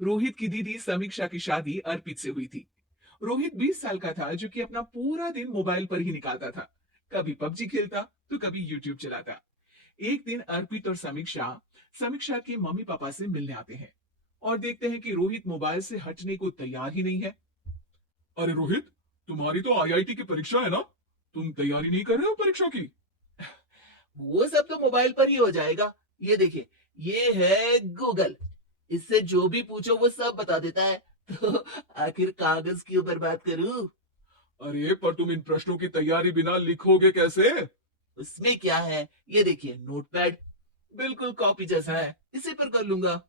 रोहित की दीदी समीक्षा की शादी अर्पित से हुई थी। रोहित 20 साल का था जो कि अपना पूरा दिन मोबाइल पर ही निकालता था। कभी पबजी खेलता तो कभी यूट्यूब चलाता। एक दिन अर्पित और समीक्षा समीक्षा के मम्मी पापा से मिलने आते हैं और देखते हैं कि रोहित मोबाइल से हटने को तैयार ही नहीं है। अरे रोहित, तुम्हारी तो आईआईटी की परीक्षा है ना? तुम तैयारी नहीं कर रहे हो परीक्षा की? वो सब तो मोबाइल पर ही हो जाएगा। ये देखिए, ये है गूगल। इससे जो भी पूछो वो सब बता देता है। तो आखिर कागज क्यों बर्बाद करूं? अरे पर तुम इन प्रश्नों की तैयारी बिना लिखोगे कैसे? उसमें क्या है? ये देखिए, नोटपैड बिल्कुल कॉपी जैसा है, इसी पर कर लूंगा।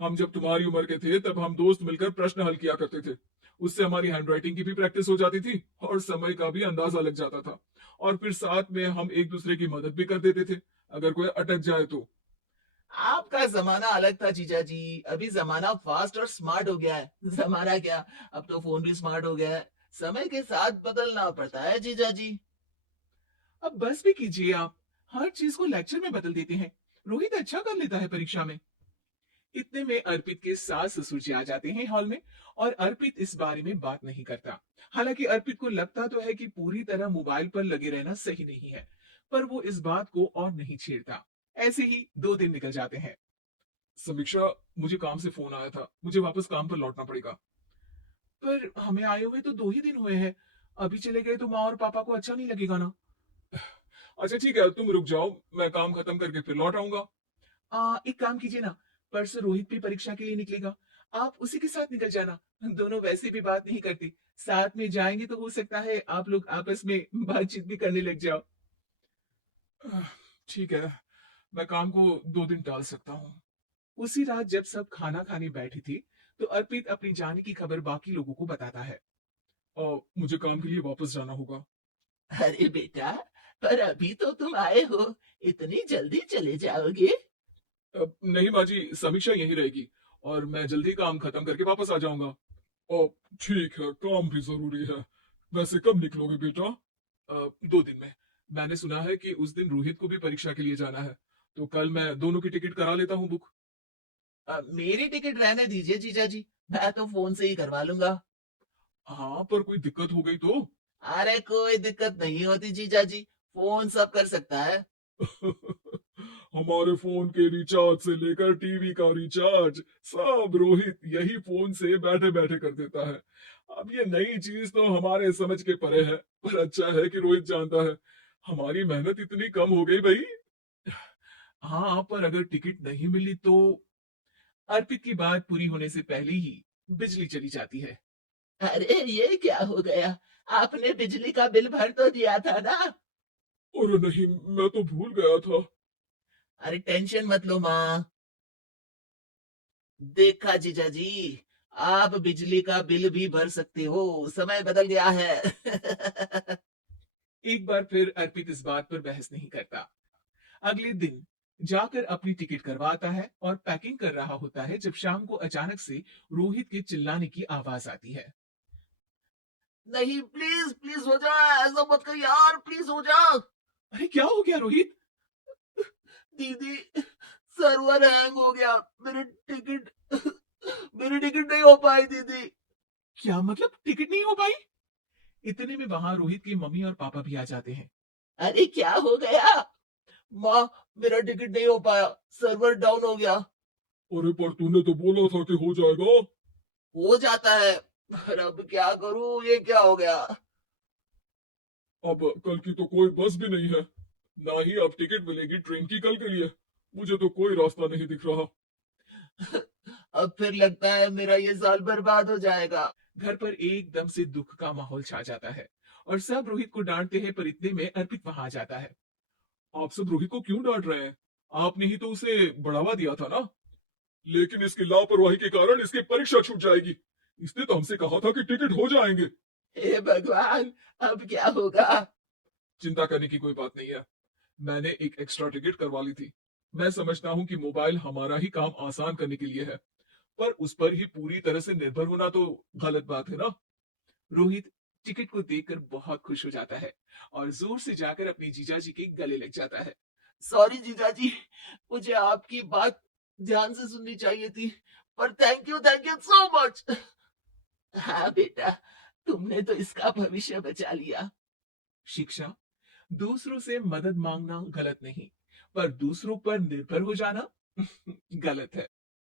हम जब तुम्हारी उम्र के थे तब हम दोस्त मिलकर प्रश्न हल किया करते थे। उससे हमारी हैंडराइटिंग की भी प्रैक्टिस हो जाती थी और समय का भी अंदाजा लग जाता था। और फिर साथ में हम एक दूसरे की मदद भी कर देते थे अगर कोई अटक जाए तो। आपका जमाना अलग था जीजा जी। अभी जमाना फास्ट और स्मार्ट हो गया है। जमाना क्या, अब तो फोन भी स्मार्ट हो गया है। समय के साथ बदलना पड़ता है जीजा जी। अब बस भी कीजिए आप। हर चीज को लेक्चर में बदल देते हैं। रोहित अच्छा कर लेता है परीक्षा में। इतने में अर्पित के सास ससुर जी आ जाते हैं हॉल में और अर्पित इस बारे में बात नहीं करता। हालांकि अर्पित को लगता तो है कि पूरी तरह मोबाइल पर लगे रहना सही नहीं है, पर वो इस बात को और नहीं छेड़ता। ऐसे ही 2 दिन निकल जाते हैं। समीक्षा, मुझे काम से फोन आया था, मुझे वापस काम पर लौटना पड़ेगा। पर हमें आए हुए तो 2 ही दिन हुए हैं। अभी चले गए तो माँ और पापा को अच्छा नहीं लगेगा ना। अच्छा ठीक है, तुम रुक जाओ, मैं काम खत्म करके फिर लौट आऊंगा। एक काम कीजिए ना, परसों रोहित भी परीक्षा के लिए निकलेगा। आप उसी के साथ निकल जाना। दोनों वैसे भी बात नहीं करते। साथ में जाएंगे तो हो सकता है आप लोग आपस में बातचीत भी करने लग जाओ। ठीक है, मैं काम को 2 दिन टाल सकता हूँ। उसी रात जब सब खाना खाने बैठी थी, तो अर्पित अपनी जाने की खबर बाकी लोगों को बताता है। मुझे काम के लिए वापस जाना होगा। अरे बेटा, पर अभी तो तुम आए हो, इतनी जल्दी चले जाओगे? नहीं माँ जी, समीक्षा यहीं रहेगी और मैं जल्दी काम खत्म करके वापस आ जाऊंगा। ओ, ठीक है, काम भी जरूरी है। वैसे कब निकलोगे बेटा? 2 दिन में। मैंने सुना है कि उस दिन रोहित को भी परीक्षा के लिए जाना है, तो कल मैं दोनों की टिकट करा लेता हूँ बुक। मेरी टिकट रहने दीजिए जीजा जी, मैं तो फोन से ही करवा लूंगा। हाँ, पर कोई दिक्कत हो गई तो? अरे कोई दिक्कत नहीं होती जीजा जी, फोन सब कर सकता है। हमारे फोन के रिचार्ज से लेकर टीवी का रिचार्ज सब रोहित यही फोन से बैठे बैठे कर देता है। अब ये नई चीज तो हमारे समझ के परे है, पर अच्छा है कि रोहित जानता है। हमारी मेहनत इतनी कम हो गई भाई। हाँ, पर अगर टिकट नहीं मिली तो? अर्पित की बात पूरी होने से पहले ही बिजली चली जाती है। अरे ये क्या हो गया? आपने बिजली का बिल भर तो दिया था ना? अरे नहीं, मैं तो भूल गया था। अरे टेंशन मत लो माँ। देखा जीजा जी, आप बिजली का बिल भी भर सकते हो, समय बदल गया है। एक बार फिर अर्पित इस बात पर बहस नहीं करता। अगले दिन जाकर अपनी टिकट करवाता है और पैकिंग कर रहा होता है जब शाम को अचानक से रोहित के चिल्लाने की आवाज आती है। नहीं, प्लीज प्लीज हो जा, ऐसा मत कर यार, प्लीज हो जा। अरे क्या हो गया रोहित? दीदी, सर्वर हैंग हो गया। टिकट मेरी टिकट नहीं हो पाई दीदी। क्या मतलब टिकट नहीं हो पाई? इतने में वहां रोहित की मम्मी और पापा भी आ जाते हैं। अरे क्या हो गया? माँ, मेरा टिकट नहीं हो पाया, सर्वर डाउन हो गया। अरे पर तूने तो बोला था कि हो जाएगा। हो जाता है, पर अब क्या करूं, ये क्या हो गया? अब कल की तो कोई बस भी नहीं है, ना ही अब टिकट मिलेगी ट्रेन की कल के लिए। मुझे तो कोई रास्ता नहीं दिख रहा। अब फिर लगता है मेरा ये साल बर्बाद हो जाएगा। घर पर एकदम से दुख का माहौल छा जाता है और सब रोहित को डांटते हैं, पर इतने में अर्पित वहां आ जाता है। आप सब रोहित को क्यों डांट रहे हैं? आपने ही तो उसे बढ़ावा दिया था ना। लेकिन इसकी लापरवाही के कारण इसकी परीक्षा छूट जाएगी। इसने तो हमसे कहा था कि टिकट हो जाएंगे। हे भगवान, अब क्या होगा? चिंता करने की कोई बात नहीं है। मैंने एक एक्स्ट्रा टिकट करवा ली थी। मैं समझता हूँ कि मोबाइल हमारा ही काम आसान करने के लिए है, पर उस पर ही पूरी तरह से निर्भर होना तो गलत बात है ना। रोहित टिकट को देखकर बहुत खुश हो जाता है और जोर से जाकर अपनी जीजा जी के गले लग जाता है। सॉरी जीजा जी, मुझे आपकी बात ध्यान से सुननी चाहिए थी। पर थैंक यू सो मच। हाँ बेटा, तुमने तो इसका भविष्य बचा लिया। शिक्षा, दूसरों से मदद मांगना गलत नहीं, पर दूसरों पर निर्भर हो जाना गलत है।